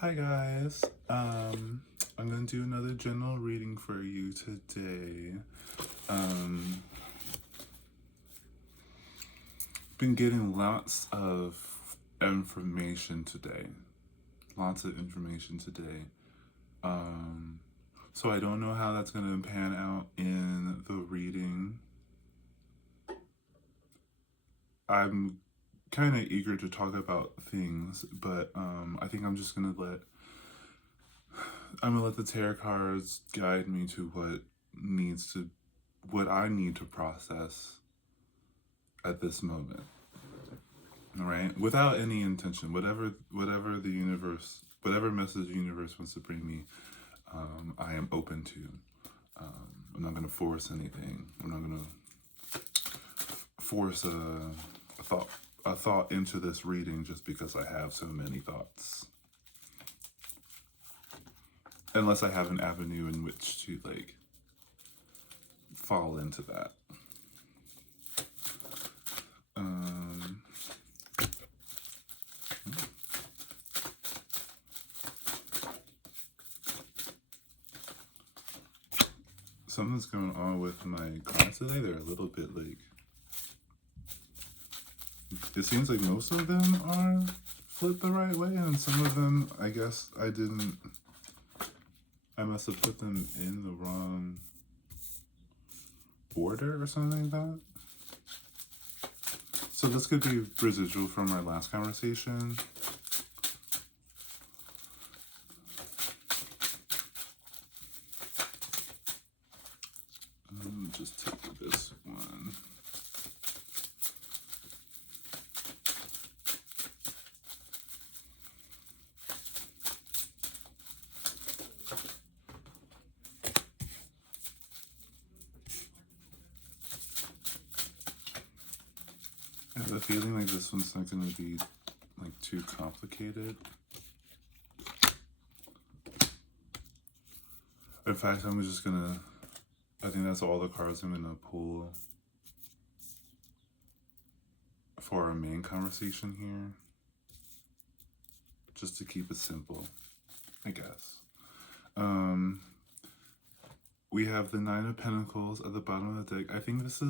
Hi guys. I'm gonna do another general reading for you today. Um, been getting lots of information today. Lots of information today. Um, so I don't know how that's gonna pan out in the reading. I'm kind of eager to talk about things, but I think I'm gonna let the tarot cards guide me to what I need to process at this moment. All right, without any intention, whatever the universe, whatever message the universe wants to bring me, I am open to. I'm not gonna force anything. I'm not gonna force a thought a thought into this reading just because I have so many thoughts. Unless I have an avenue in which to fall into that. Um, Something's going on with my cards today. They're a little bit it seems like most of them are flipped the right way, and some of them, I guess, I must have put them in the wrong order or something like that. So this could be residual from our last conversation. Just take this one. I have a feeling like this one's not going to be too complicated. In fact, I think that's all the cards I'm gonna pull for our main conversation here. Just to keep it simple, I guess. We have the Nine of Pentacles at the bottom of the deck. I think this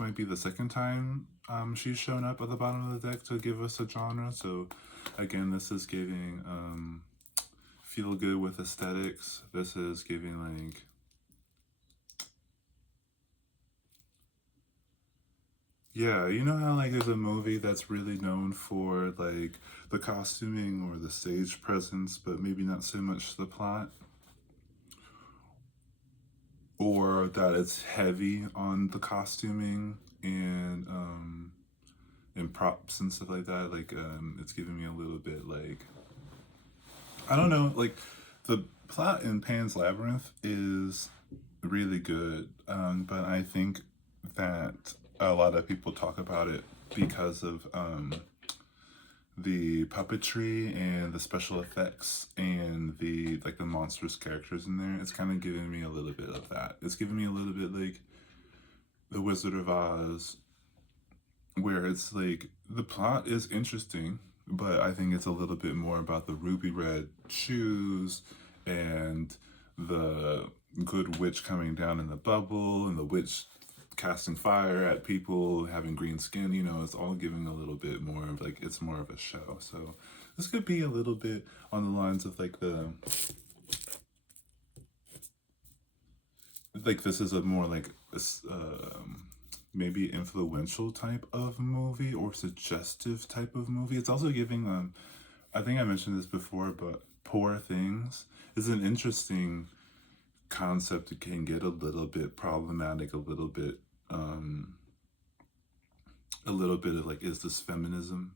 might be the second time she's shown up at the bottom of the deck to give us a genre. So again, this is giving feel good with aesthetics. This is giving yeah, you know how there's a movie that's really known for the costuming or the stage presence, but maybe not so much the plot? Or that it's heavy on the costuming and props and stuff like that. It's giving me a little bit I don't know, the plot in Pan's Labyrinth is really good, but I think that a lot of people talk about it because of the puppetry and the special effects and the monstrous characters in there. It's kind of giving me a little bit of that. It's giving me a little bit like the Wizard of Oz, where it's the plot is interesting, but I think it's a little bit more about the ruby red shoes and the good witch coming down in the bubble and the witch casting fire at people having green skin. It's all giving a little bit more of it's more of a show. So this could be a little bit on the lines of this is a more maybe influential type of movie or suggestive type of movie. It's also giving I think I mentioned this before, but Poor Things is an interesting concept. It can get a little bit problematic, a little bit of is this feminism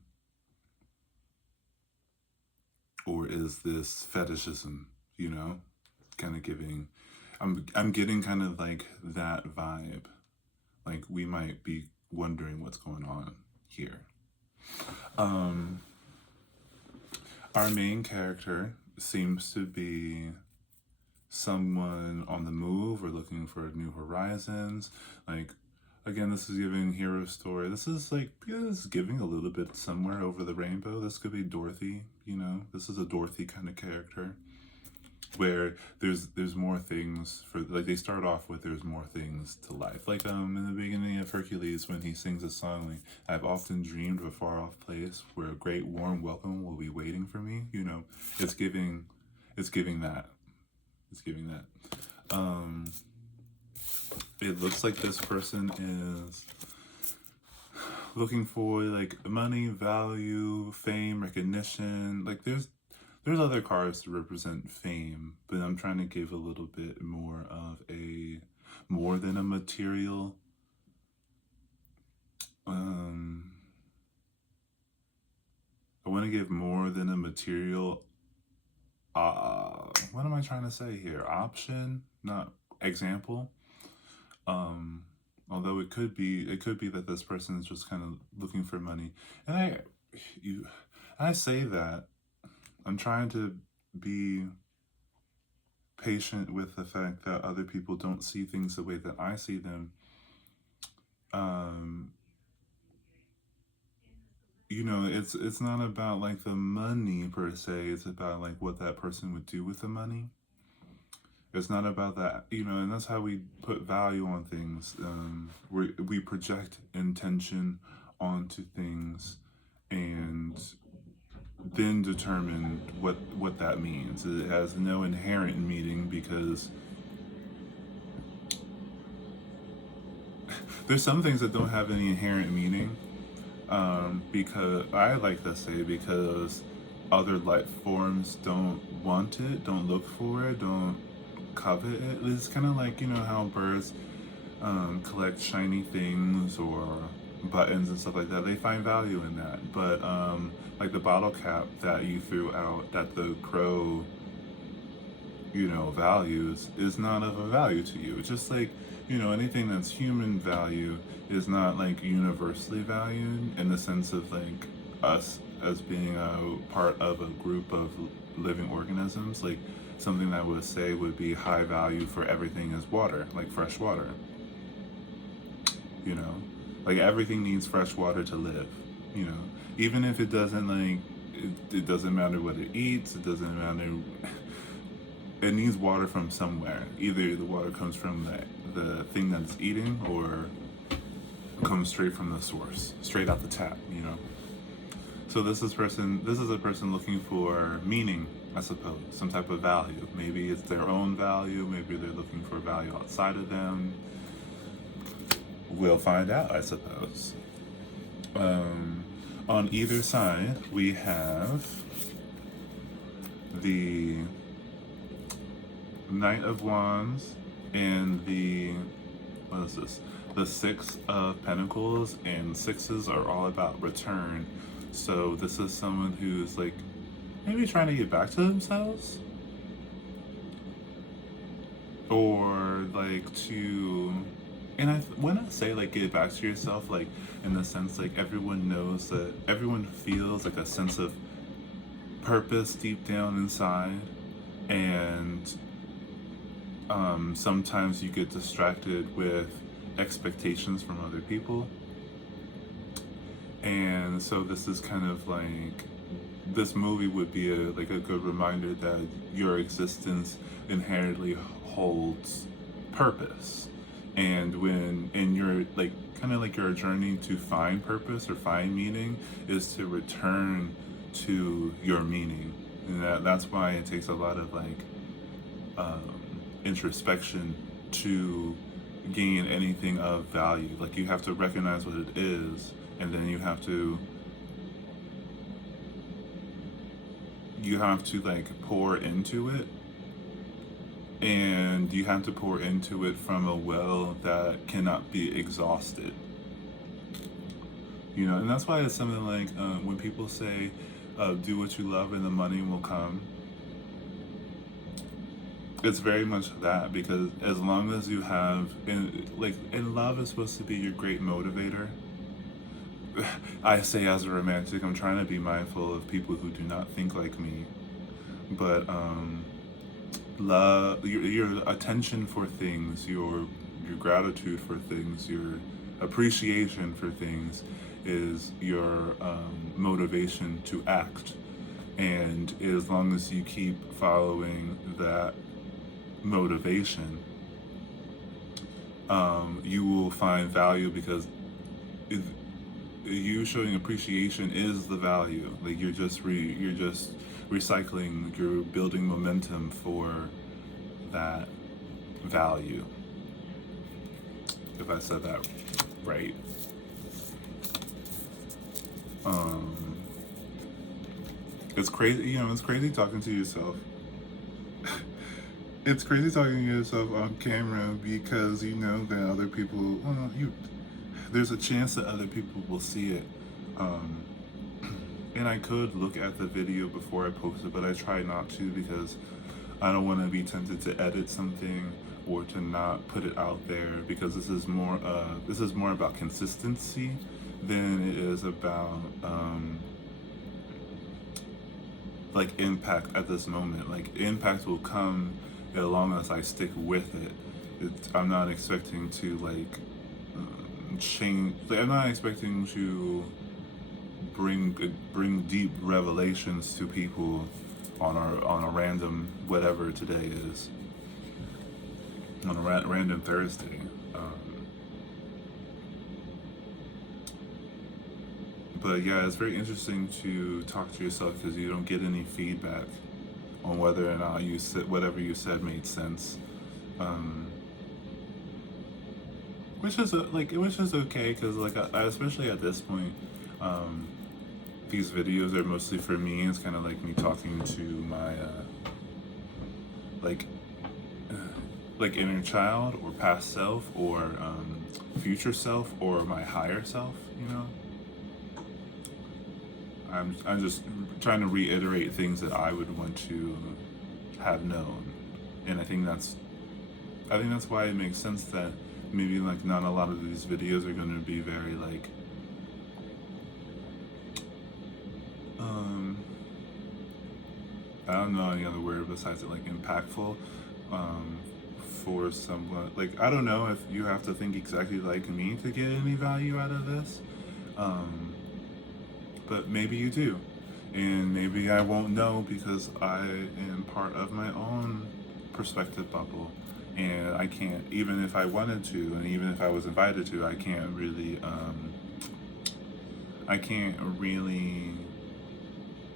or is this fetishism, kind of giving I'm getting kind of that vibe. We might be wondering what's going on here. Our main character seems to be someone on the move or looking for new horizons. Again, this is giving hero story. This is like, yeah, this is giving a little bit somewhere over the rainbow. This could be Dorothy, you know. This is a Dorothy kind of character where there's more things for, like, they start off with there's more things to life. Like in the beginning of Hercules, when he sings a song like, I've often dreamed of a far off place where a great warm welcome will be waiting for me. You know, it's giving that. It's giving that. It looks like this person is looking for like money, value, fame, recognition. Like there's other cards to represent fame, but I'm trying to give a little bit more of a more than a material I want to give more than a material what am I trying to say here? Option, not example. Although it could be that this person is just kind of looking for money. And I say that I'm trying to be patient with the fact that other people don't see things the way that I see them. You know, it's not about like the money per se. It's about like what that person would do with the money. It's not about that, you know, and that's how we put value on things. We project intention onto things, and then determine what that means. It has no inherent meaning because there's some things that don't have any inherent meaning. Because I like to say because other life forms don't want it, don't look for it, don't covet it. It's kind of like, you know, how birds collect shiny things or buttons and stuff like that. They find value in that. But like the bottle cap that you threw out that the crow, you know, values is not of a value to you. Just like, you know, anything that's human value is not like universally valued in the sense of like us as being a part of a group of living organisms. Like something that would say would be high value for everything is water, like fresh water. You know, like everything needs fresh water to live. You know, even if it doesn't like, it doesn't matter what it eats. It doesn't matter. It needs water from somewhere. Either the water comes from the thing that it's eating or comes straight from the source, straight out the tap, you know. So this is a person looking for meaning, I suppose, some type of value. Maybe it's their own value, maybe they're looking for value outside of them. We'll find out, I suppose. On either side, we have the Knight of Wands and the, what is this? The Six of Pentacles, and sixes are all about return. So this is someone who's like maybe trying to get back to themselves, or like to, and when I say like get back to yourself, like in the sense like everyone knows that everyone feels like a sense of purpose deep down inside, and sometimes you get distracted with expectations from other people. And so this is kind of like, this movie would be a good reminder that your existence inherently holds purpose. And you're like kind of like your journey to find purpose or find meaning is to return to your meaning. And that's why it takes a lot of like introspection to gain anything of value. Like you have to recognize what it is, and then you have to like pour into it, and you have to pour into it from a well that cannot be exhausted, you know. And that's why it's something like when people say do what you love and the money will come, it's very much that, because as long as you have, and love is supposed to be your great motivator. I say as a romantic, I'm trying to be mindful of people who do not think like me, but love, your attention for things, your gratitude for things, your appreciation for things is your motivation to act. And as long as you keep following that motivation, you will find value, because it, you showing appreciation is the value. Like you're just recycling, you're building momentum for that value. If I said that right. It's crazy, it's crazy talking to yourself. It's crazy talking to yourself on camera, because you know that other people, there's a chance that other people will see it. And I could look at the video before I post it, but I try not to, because I don't want to be tempted to edit something or to not put it out there, because this is more about consistency than it is about like impact at this moment. Like impact will come as long as I stick with it. I'm not expecting to like change. Like, I'm not expecting to bring deep revelations to people on a random whatever today is, on a random Thursday. But yeah, it's very interesting to talk to yourself, because you don't get any feedback on whether or not whatever you said made sense. Which is okay, because like I, especially at this point, these videos are mostly for me. It's kind of like me talking to my like inner child, or past self, or future self, or my higher self. I'm just trying to reiterate things that I would want to have known, and I think that's why it makes sense that maybe like not a lot of these videos are going to be very like I don't know any other word besides it, like impactful for someone. Like I don't know if you have to think exactly like me to get any value out of this. But maybe you do, and maybe I won't know, because I am part of my own perspective bubble, and I can't, even if I wanted to, and even if I was invited to, I can't really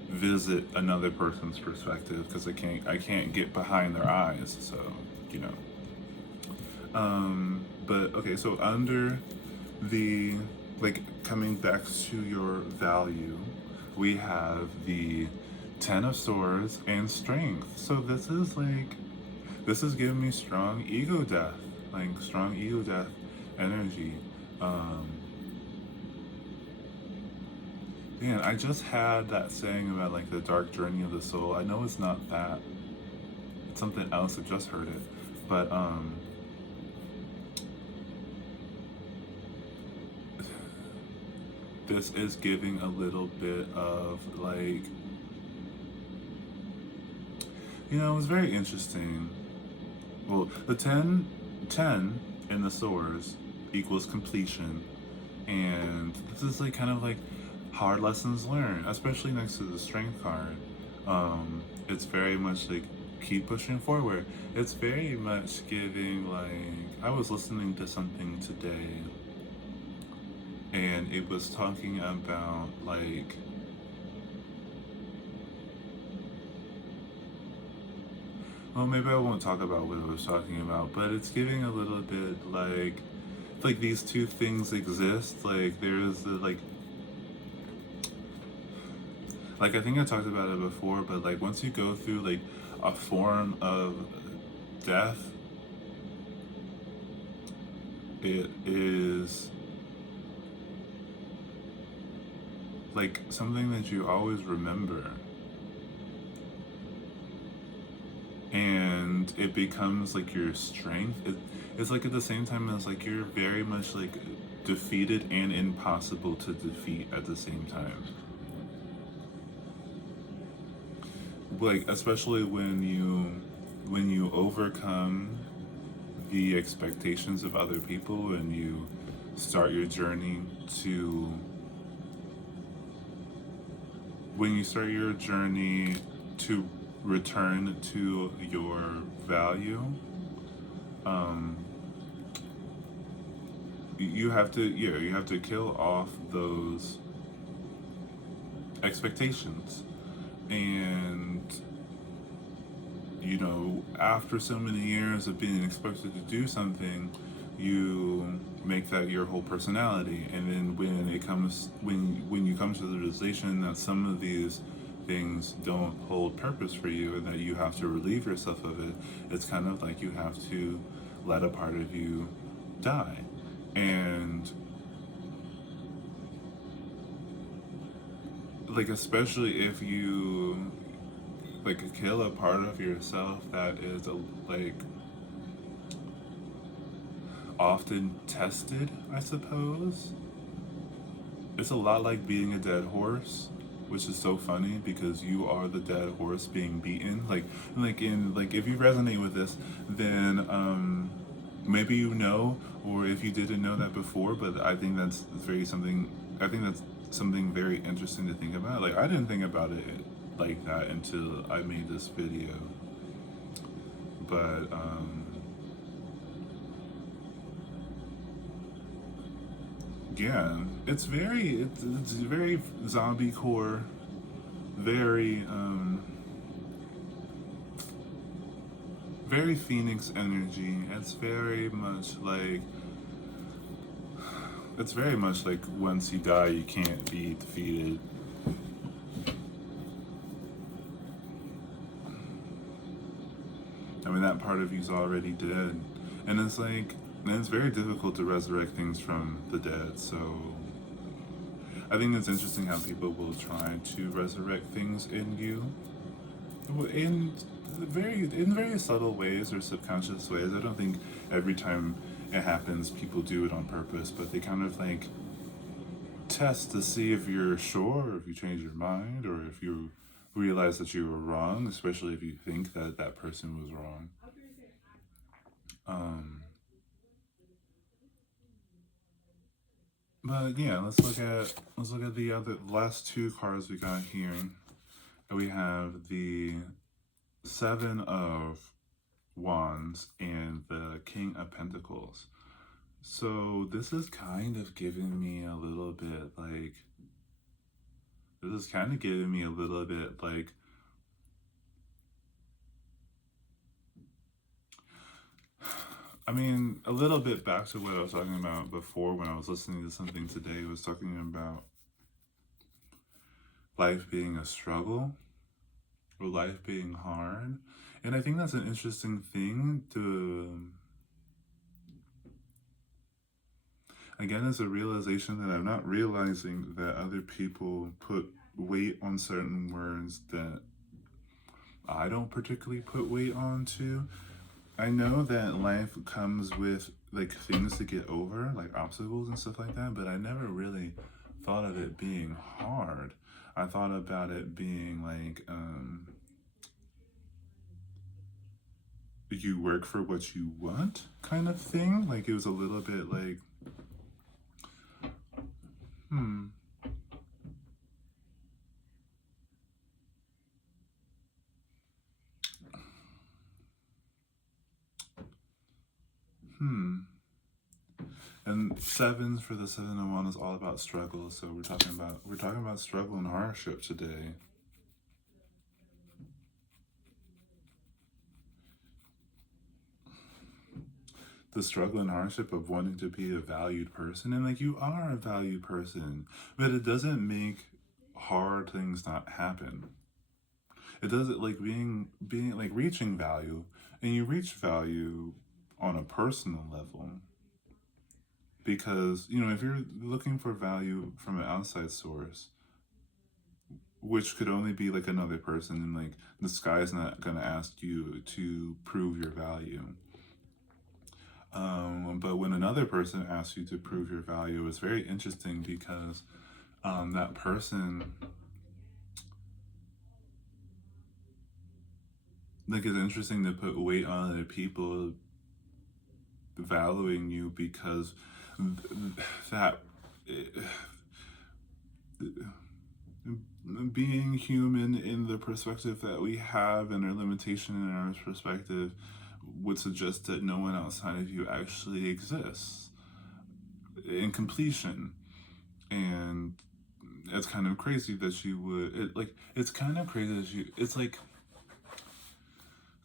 visit another person's perspective, because I can't get behind their eyes. So but okay, so under the, like, coming back to your value, we have the 10 of Swords and Strength. So this is giving me strong ego death, like strong ego death energy. Man, I just had that saying about like the dark journey of the soul. I know it's not that. It's something else. I just heard it. But this is giving a little bit of like, it was very interesting. Well, the 10 in the Swords equals completion, and this is like kind of like hard lessons learned, especially next to the Strength card. It's very much like keep pushing forward. It's very much giving like, I was listening to something today, and it was talking about like, well, maybe I won't talk about what I was talking about, but it's giving a little bit like these two things exist. Like there's the like I think I talked about it before, but like once you go through like a form of death, it is like something that you always remember, and it becomes like your strength. It's like at the same time as like you're very much like defeated and impossible to defeat at the same time. Like especially when you overcome the expectations of other people, and you start your journey to when you start your journey to return to your value, um, you have to, yeah, you have to kill off those expectations. And after so many years of being expected to do something, you make that your whole personality. And then when you come to the realization that some of these things don't hold purpose for you and that you have to relieve yourself of it, it's kind of like you have to let a part of you die. And like, especially if you like kill a part of yourself that is like often tested, I suppose. It's a lot like being a dead horse, which is so funny because you are the dead horse being beaten. Like if you resonate with this, then maybe or if you didn't know that before, but I think that's very something. I think that's something very interesting to think about. Like, I didn't think about it like that until I made this video, but yeah, it's very zombie core, very very Phoenix energy. It's very much like once you die, you can't be defeated. I mean, that part of you's already dead, and it's very difficult to resurrect things from the dead. So I think it's interesting how people will try to resurrect things in you in very subtle ways or subconscious ways. I don't think every time it happens people do it on purpose, but they kind of like test to see if you're sure, or if you change your mind, or if you realize that you were wrong, especially if you think that that person was wrong. Um, but yeah, let's look at the other last two cards we got here. We have the Seven of Wands and the King of Pentacles. So this is kind of giving me a little bit like I mean, a little bit back to what I was talking about before when I was listening to something today. It was talking about life being a struggle or life being hard. And I think that's an interesting thing to, again, it's a realization that I'm not realizing that other people put weight on certain words that I don't particularly put weight on too. I know that life comes with like things to get over, like obstacles and stuff like that, but I never really thought of it being hard. I thought about it being like you work for what you want kind of thing. Like, it was a little bit like, hmm. Hmm. And sevens for the 701 is all about struggle. So we're talking about struggle and hardship today. The struggle and hardship of wanting to be a valued person, and like, you are a valued person, but it doesn't make hard things not happen. It doesn't, like, being like reaching value, and you reach value on a personal level, because if you're looking for value from an outside source, which could only be like another person, and like the sky is not going to ask you to prove your value. But when another person asks you to prove your value, it's very interesting because that person, like, it's interesting to put weight on other people valuing you, because that being human in the perspective that we have and our limitation in our perspective would suggest that no one outside of you actually exists in completion. And it's kind of crazy that you would it's kind of crazy that it's like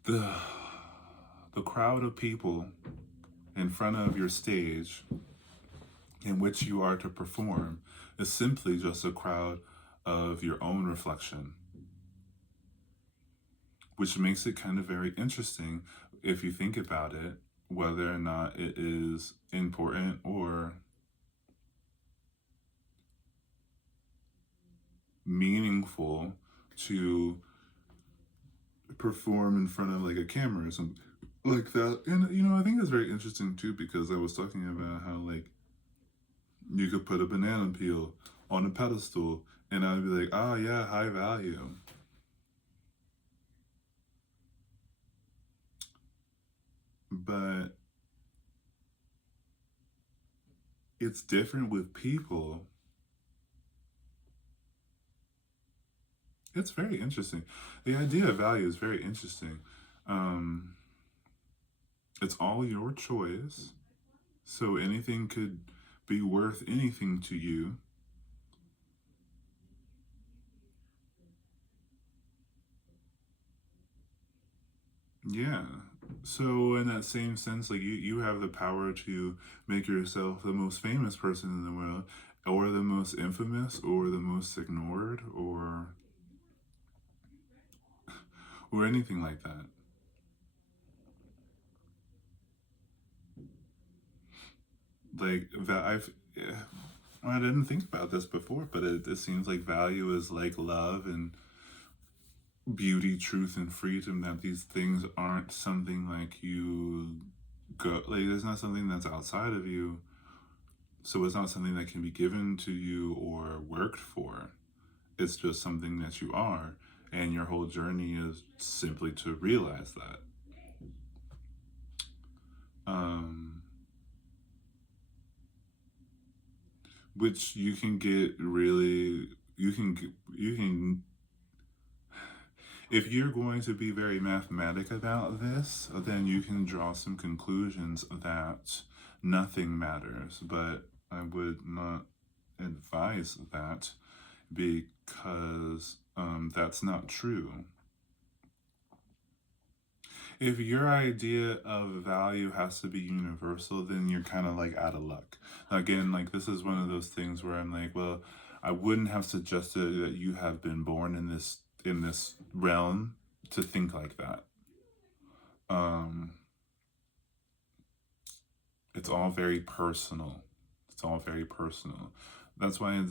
the crowd of people in front of your stage in which you are to perform is simply just a crowd of your own reflection, which makes it kind of very interesting if you think about it, whether or not it is important or meaningful to perform in front of like a camera or something like that. And I think it's very interesting too, because I was talking about how like you could put a banana peel on a pedestal and I'd be like, oh yeah, high value. But it's different with people. It's very interesting. The idea of value is very interesting. Um, it's all your choice. So anything could be worth anything to you. Yeah. So in that same sense, like you have the power to make yourself the most famous person in the world, or the most infamous, or the most ignored, or anything like that. Like that I didn't think about this before, but it seems like value is like love and beauty, truth, and freedom. That these things aren't something like you go like. There's not something that's outside of you, so it's not something that can be given to you or worked for. It's just something that you are, and your whole journey is simply to realize that. Um, which you can get really, you can if you're going to be very mathematic about this, then you can draw some conclusions that nothing matters. But I would not advise that, because that's not true. If your idea of value has to be universal, then you're kind of like out of luck. Again, like this is one of those things where I'm like, well, I wouldn't have suggested that you have been born in this realm to think like that. Um, it's all very personal. It's all very personal. That's why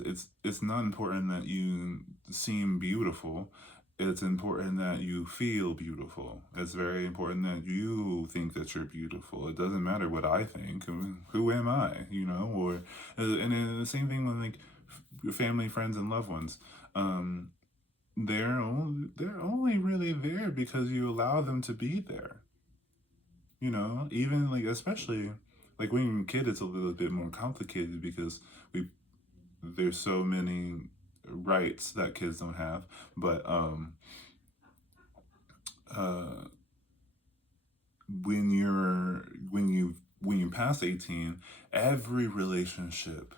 it's not important that you seem beautiful. It's important that you feel beautiful. It's very important that you think that you're beautiful. It doesn't matter what I think. Who am I? Or and the same thing with like family, friends, and loved ones. Um, they're only really there because you allow them to be there. Even like especially like when you're a kid, it's a little bit more complicated because we there's so many rights that kids don't have. But uh, when you pass 18, every relationship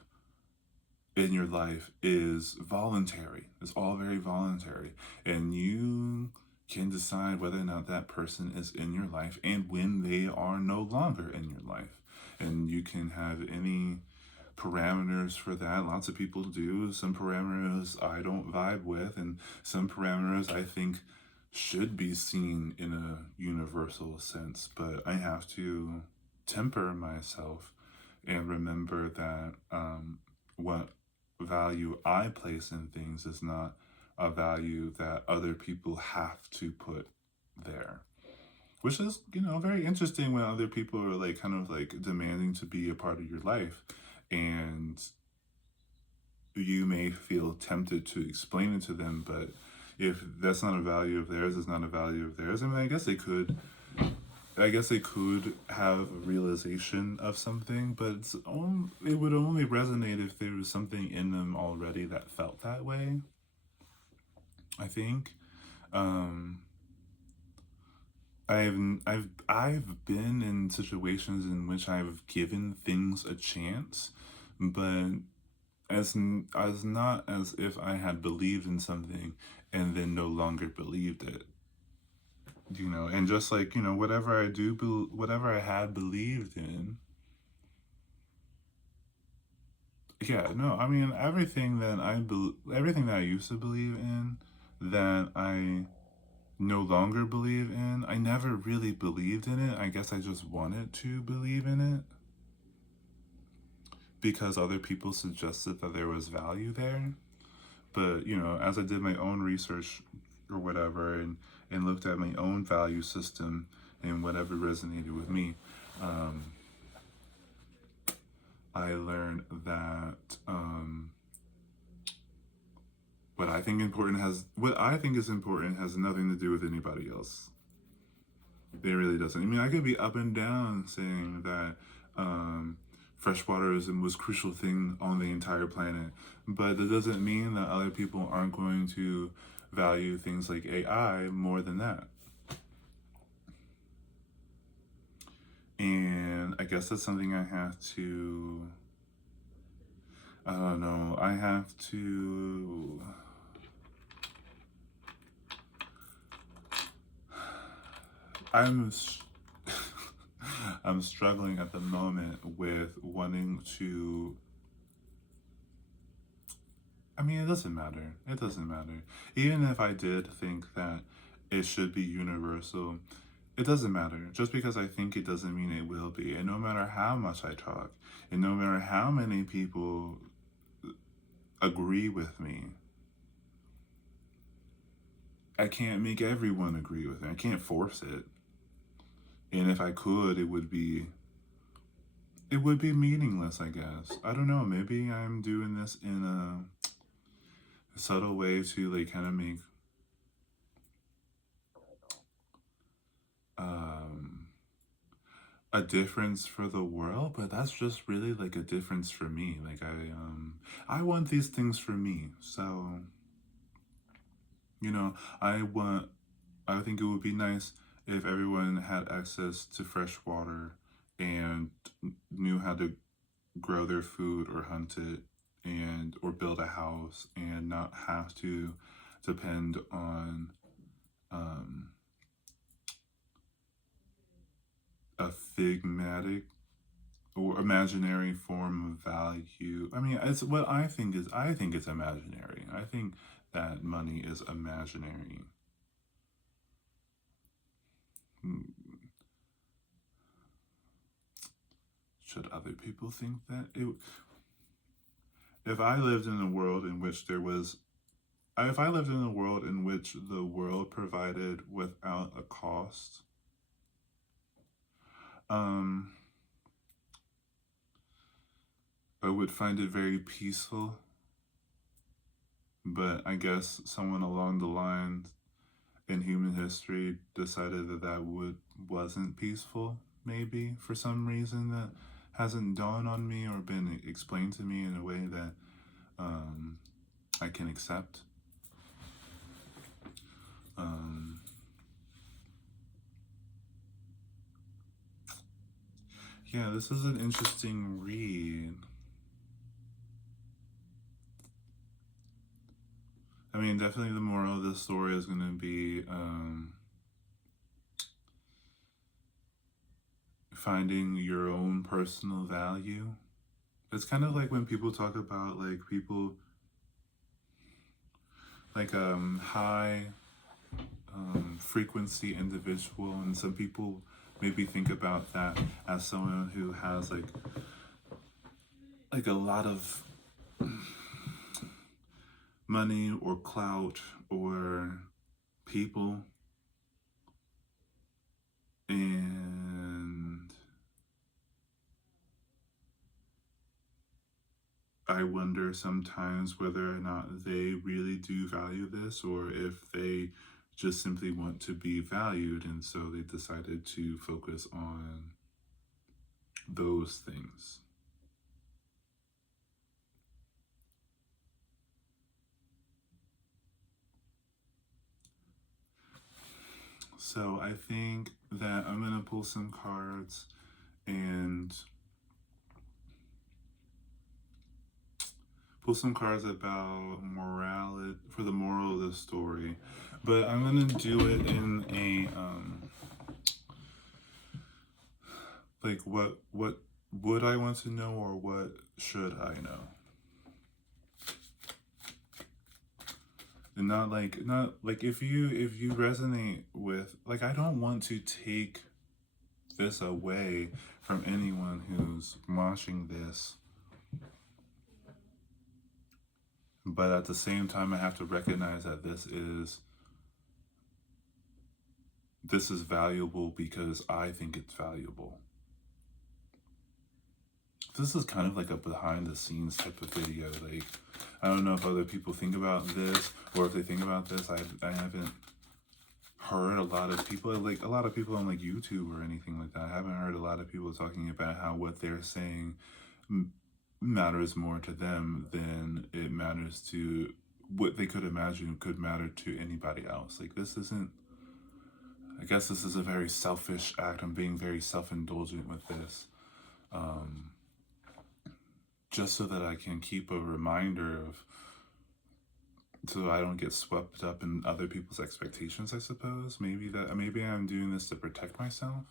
in your life is voluntary. It's all very voluntary, and you can decide whether or not that person is in your life and when they are no longer in your life. And you can have any parameters for that. Lots of people do. Some parameters I don't vibe with, and some parameters I think should be seen in a universal sense. But I have to temper myself and remember that what value I place in things is not a value that other people have to put there. Which is, very interesting when other people are like kind of like demanding to be a part of your life. And you may feel tempted to explain it to them, but if that's not a value of theirs, it's not a value of theirs. I mean, I guess they could I guess they could have a realization of something, but it would only resonate if there was something in them already that felt that way. I think. Um, I've been in situations in which I've given things a chance, but as not as if I had believed in something and then no longer believed it. And just like, whatever whatever I had believed in. Yeah, no, I mean everything that I used to believe in that I no longer believe in. I never really believed in it. I guess I just wanted to believe in it because other people suggested that there was value there. But, as I did my own research or whatever and looked at my own value system and whatever resonated with me, um, I learned that what I think is important has nothing to do with anybody else. It really doesn't. I mean, I could be up and down saying that fresh water is the most crucial thing on the entire planet, but that doesn't mean that other people aren't going to value things like AI more than that. And I guess that's something I have to. I don't know. I have to. I'm. I'm struggling at the moment with wanting to. I mean, it doesn't matter. It doesn't matter. Even if I did think that it should be universal, it doesn't matter. Just because I think it doesn't mean it will be. And no matter how much I talk, and no matter how many people agree with me, I can't make everyone agree with me. I can't force it. And if I could, it would be meaningless, I guess. I don't know. Maybe I'm doing this in a subtle way to like kind of make um a difference for the world, but that's just really like a difference for me. Like I want these things for me. So, you know, I think it would be nice if everyone had access to fresh water and knew how to grow their food or hunt it and or build a house and not have to depend on um a figmatic or imaginary form of value. I mean, it's what I think it's imaginary. I think that money is imaginary. Hmm, should other people think that if I lived in a world in which there was if I lived in a world in which the world provided without a cost, um I would find it very peaceful, but I guess someone along the line in human history decided that wasn't peaceful, maybe for some reason that hasn't dawned on me or been explained to me in a way that um, I can accept. um, yeah, this is an interesting read. I mean, definitely the moral of the story is going to be finding your own personal value. It's kind of like when people talk about like people like high frequency individual, and some people maybe think about that as someone who has like a lot of money or clout or people, and I wonder sometimes whether or not they really do value this, or if they just simply want to be valued, and so they decided to focus on those things. So I think that I'm gonna pull some cards and pull some cards about morality for the moral of the story, but I'm gonna do it in a like what would I want to know, or what should I know? And not like if you resonate with, like, I don't want to take this away from anyone who's watching this, but at the same time I have to recognize that this is valuable because I think it's valuable. This is kind of like a behind the scenes type of video. Like, I don't know if other people think about this, or if they think about this. I haven't heard a lot of people, like a lot of people on like YouTube or anything like that. I haven't heard a lot of people talking about how what they're saying matters more to them than it matters to what they could imagine could matter to anybody else. Like, this isn't, I guess this is a very selfish act. I'm being very self-indulgent with this. Just so that I can keep a reminder of, so I don't get swept up in other people's expectations, I suppose. Maybe I'm doing this to protect myself.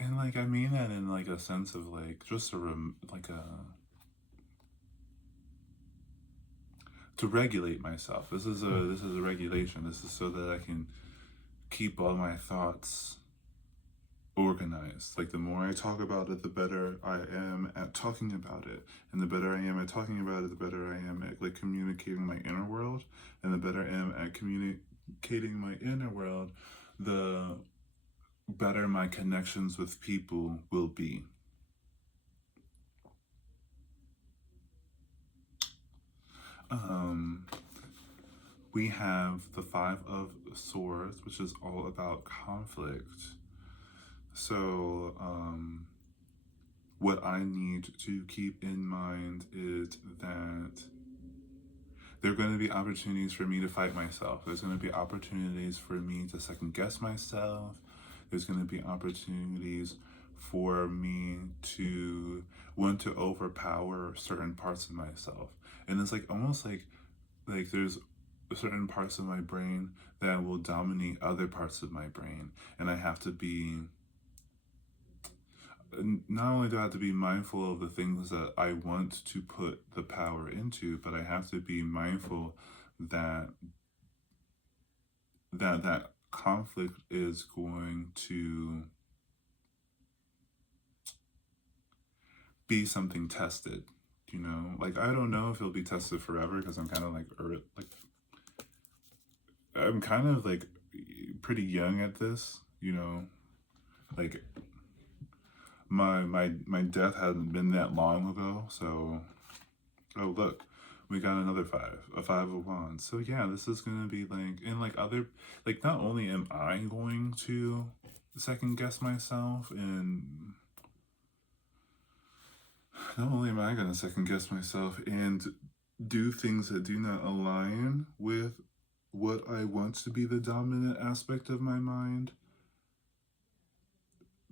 And like, I mean that in like a sense of like just to regulate myself. This is a regulation. This is so that I can keep all my thoughts organized. Like, the more I talk about it, the better I am at talking about it, and the better I am at talking about it, the better I am at like communicating my inner world, and the better I am at communicating my inner world, the better my connections with people will be. We have the Five of Swords, which is all about conflict. So, what I need to keep in mind is that there are going to be opportunities for me to fight myself. There's going to be opportunities for me to second guess myself. There's going to be opportunities for me to want to overpower certain parts of myself. And it's like almost like there's certain parts of my brain that will dominate other parts of my brain. And I have to be, not only do I have to be mindful of the things that I want to put the power into, but I have to be mindful that that conflict is going to be something tested. You know, like, I don't know if it'll be tested forever, because I'm kind of like I'm kind of like pretty young at this. You know, like my death hasn't been that long ago, so, oh look, we got another a 5 of wands. So yeah, this is gonna be like, and like other, like, not only am I going to second guess myself, and not only am I gonna second guess myself and do things that do not align with what I want to be the dominant aspect of my mind,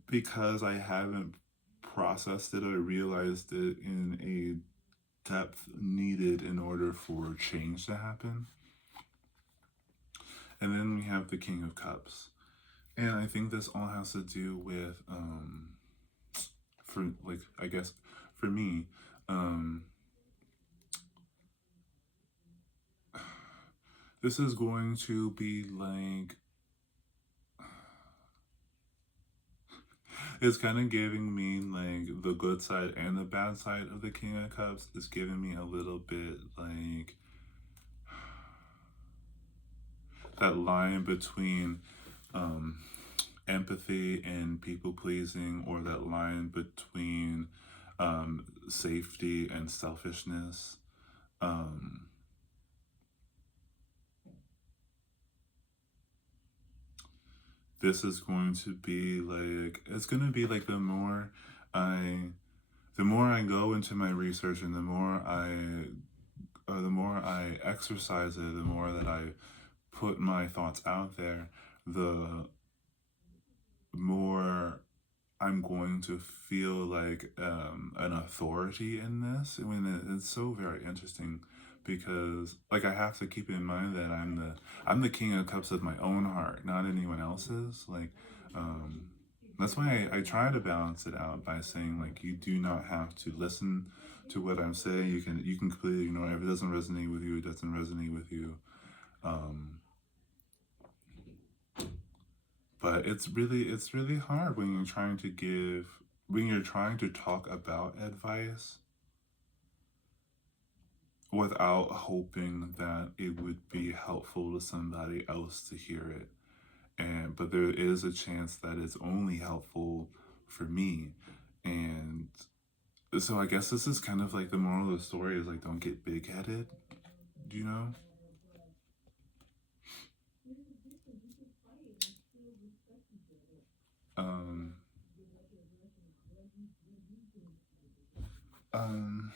because I haven't processed it or realized it in a depth needed in order for change to happen. And then we have the King of Cups. And I think this all has to do with, for like, I guess for me, this is going to be like, it's kind of giving me like the good side and the bad side of the King of Cups. It's giving me a little bit like that line between empathy and people pleasing, or that line between safety and selfishness. Um, this is going to be like, it's going to be like I the more I go into my research and the more I exercise it, the more that I put my thoughts out there, the more I'm going to feel like an authority in this. I mean, it's so very interesting because like I have to keep in mind that I'm the king of cups of my own heart, not anyone else's. Like, um, that's why I try to balance it out by saying like you do not have to listen to what I'm saying. You can completely ignore it. If it doesn't resonate with you, it doesn't resonate with you. Um, but it's really hard when you're trying to talk about advice without hoping that it would be helpful to somebody else to hear it. And but there is a chance that it's only helpful for me. And so I guess this is kind of like the moral of the story is like don't get big headed, you know? Um um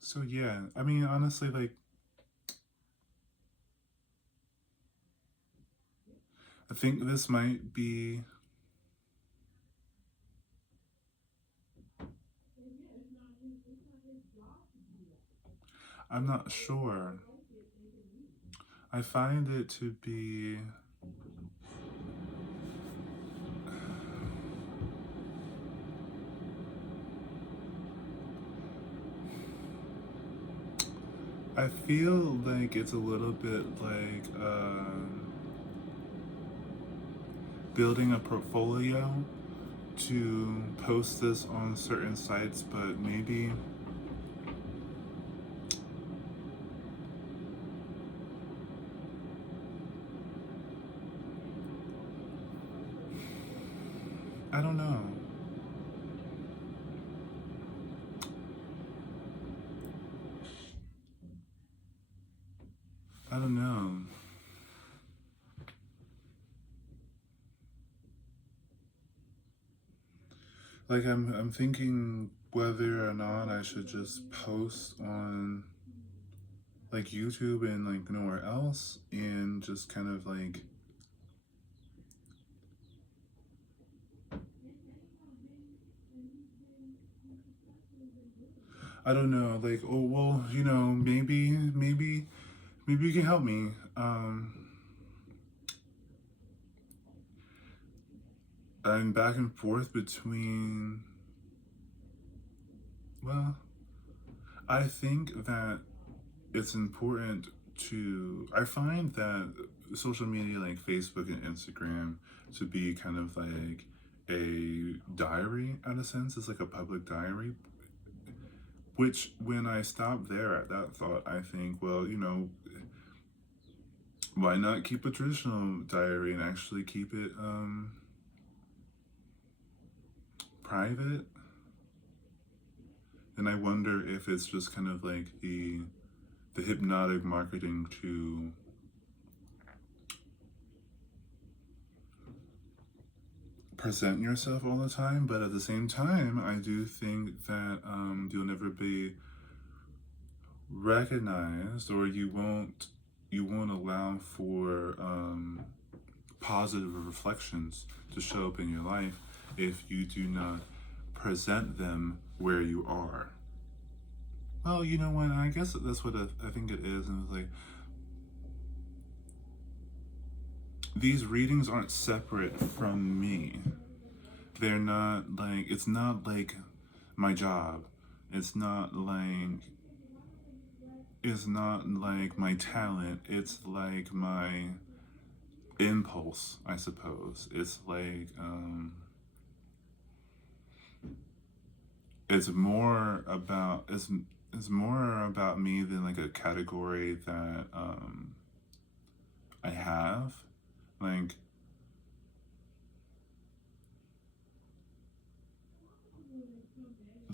so yeah, I mean honestly like I think this might be I'm not sure. I find it to be I feel like it's a little bit like building a portfolio to post this on certain sites, but maybe I don't know. I don't know. Like I'm thinking whether or not I should just post on like YouTube and like nowhere else and just kind of like I don't know, like oh well, you know, maybe you can help me. I'm back and forth between well, I think that it's important I find that social media like Facebook and Instagram to be kind of like a diary in a sense. It's like a public diary. Which when I stop there at that thought, I think, well, you know, why not keep a traditional diary and actually keep it private? And I wonder if it's just kind of like the hypnotic marketing to present yourself all the time, but at the same time, I do think that you'll never be recognized, or you won't allow for positive reflections to show up in your life if you do not present them where you are. Well, you know what? I guess that's what I think it is, and it's like these readings aren't separate from me. They're not like it's not like my job. It's not like it's not like my talent. It's like my impulse, I suppose. It's like it's more about it's more about me than like a category that I have. Like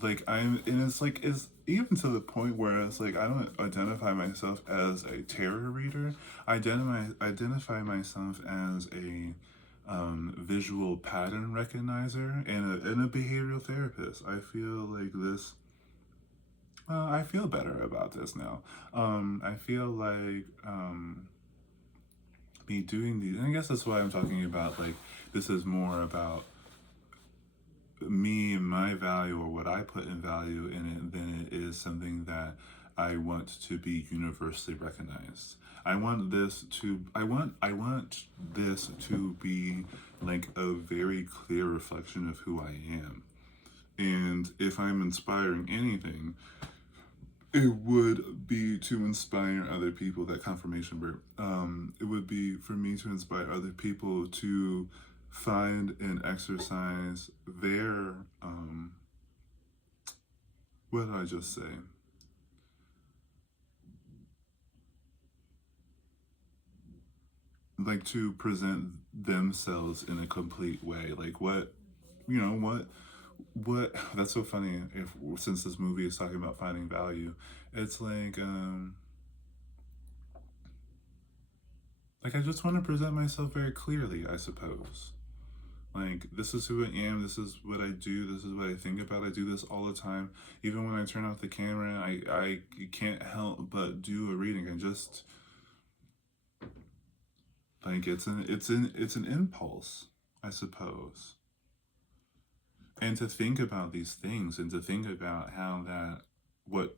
like and it's like it's even to the point where it's like I don't identify myself as a tarot reader. I identify myself as a visual pattern recognizer and a behavioral therapist. I feel like this. I feel better about this now. I feel like me doing these, and I guess that's why I'm talking about. Like, this is more about me and my value or what I put in value in it than it is something that I want to be universally recognized. I want this to be like a very clear reflection of who I am. And if I'm inspiring anything, it would be to inspire other people. That confirmation burp. It would be for me to inspire other people to find and exercise their what did I just say? Like to present themselves in a complete way. Like what you know what that's so funny if since this movie is talking about finding value, it's like I just want to present myself very clearly, I suppose. Like, this is who I am, this is what I do, this is what I think about. I do this all the time. Even when I turn off the camera, I can't help but do a reading. I just like it's an impulse, I suppose. And to think about these things and to think about how that what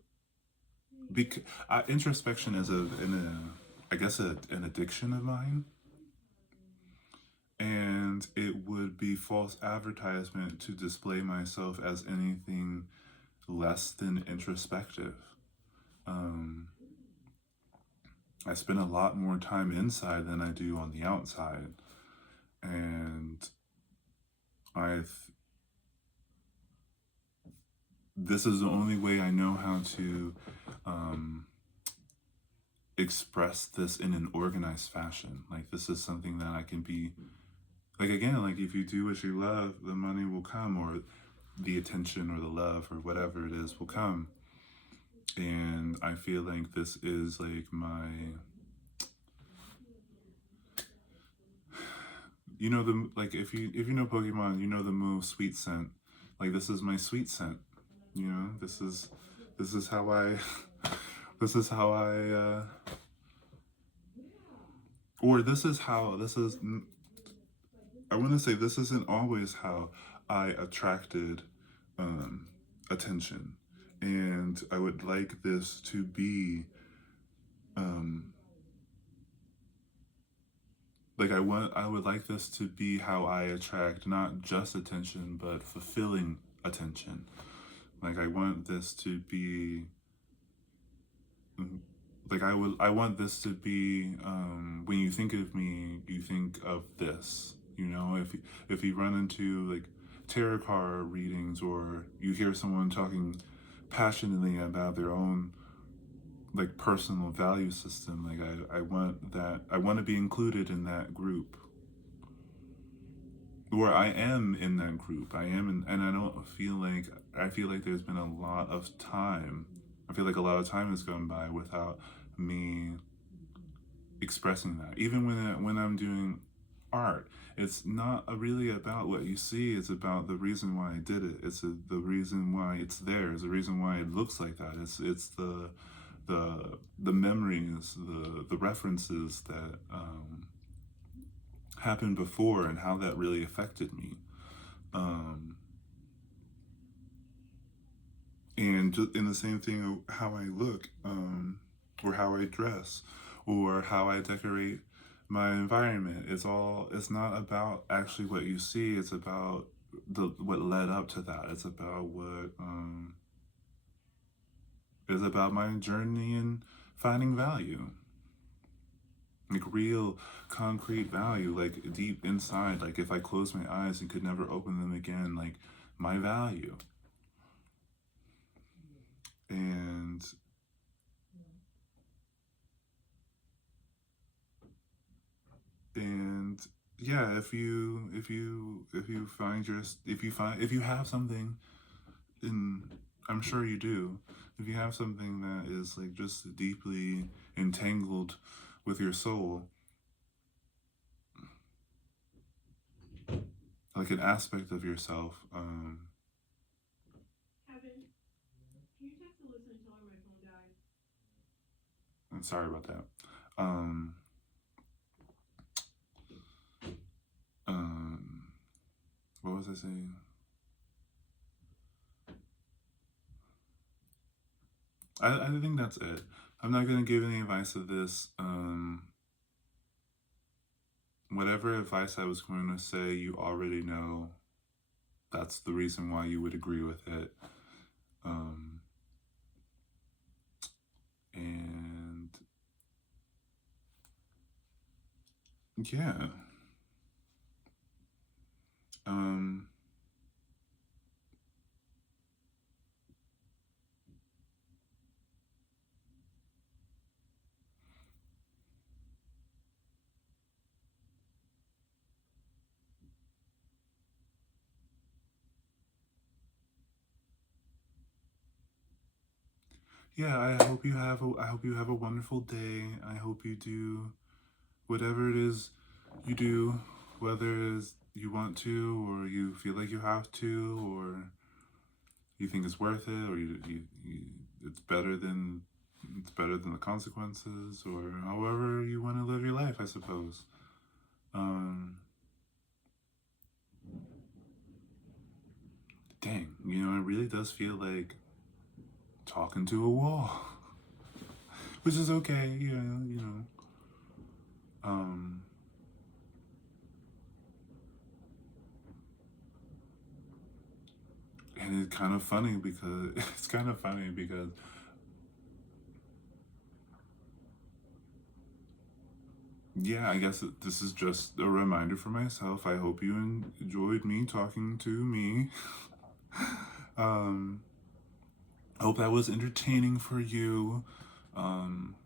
bec- introspection is I guess an addiction of mine, and it would be false advertisement to display myself as anything less than introspective. Um, I spend a lot more time inside than I do on the outside, and I've this is the only way I know how to um, express this in an organized fashion. Like, this is something that I can be like, again, like if you do what you love, the money will come, or the attention or the love or whatever it is will come. And I feel like this is like my, you know, the like if you know Pokemon, you know the move Sweet Scent. Like, this is my sweet scent. You know, this is how I this is how I or this is I want to say this isn't always how I attracted um, attention, and I would like this to be um, like I would like this to be how I attract not just attention but fulfilling attention. Like, I want this to be like I want this to be when you think of me, you think of this. You know, if you run into like tarot card readings, or you hear someone talking passionately about their own like personal value system, like I want that, I want to be included in that group, or I am in that group. I am and I don't feel like, I feel like there's been a lot of time, I feel like a lot of time has gone by without me expressing that. Even when I'm doing art, it's not really about what you see. It's about the reason why I did it. The reason why it's there. It's the reason why it looks like that. It's the memories, the references that happened before, and how that really affected me. Um, and just in the same thing of how I look, or how I dress, or how I decorate my environment. It's not about actually what you see. It's about the what led up to that. It's about what is about my journey in finding value, like real concrete value, like deep inside. Like, if I close my eyes and could never open them again, like my value. And and yeah, if you find if you have something and I'm sure you do, if you have something that is like just deeply entangled with your soul, like an aspect of yourself, I'm sorry about that. Um, um, what was I saying? I think that's it. I'm not gonna give any advice of this. Whatever advice I was going to say, you already know. That's the reason why you would agree with it. Um, and yeah. Um, yeah, I hope you have a wonderful day. I hope you do whatever it is you do, whether it's you want to or you feel like you have to or you think it's worth it or you it's better than the consequences or however you want to live your life, I suppose. Um Dang, it really does feel like talking to a wall. Which is okay, Um and it's kind of funny because yeah, I guess this is just a reminder for myself. I hope you enjoyed me talking to me. um I hope that was entertaining for you. Um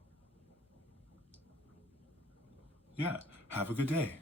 yeah, have a good day.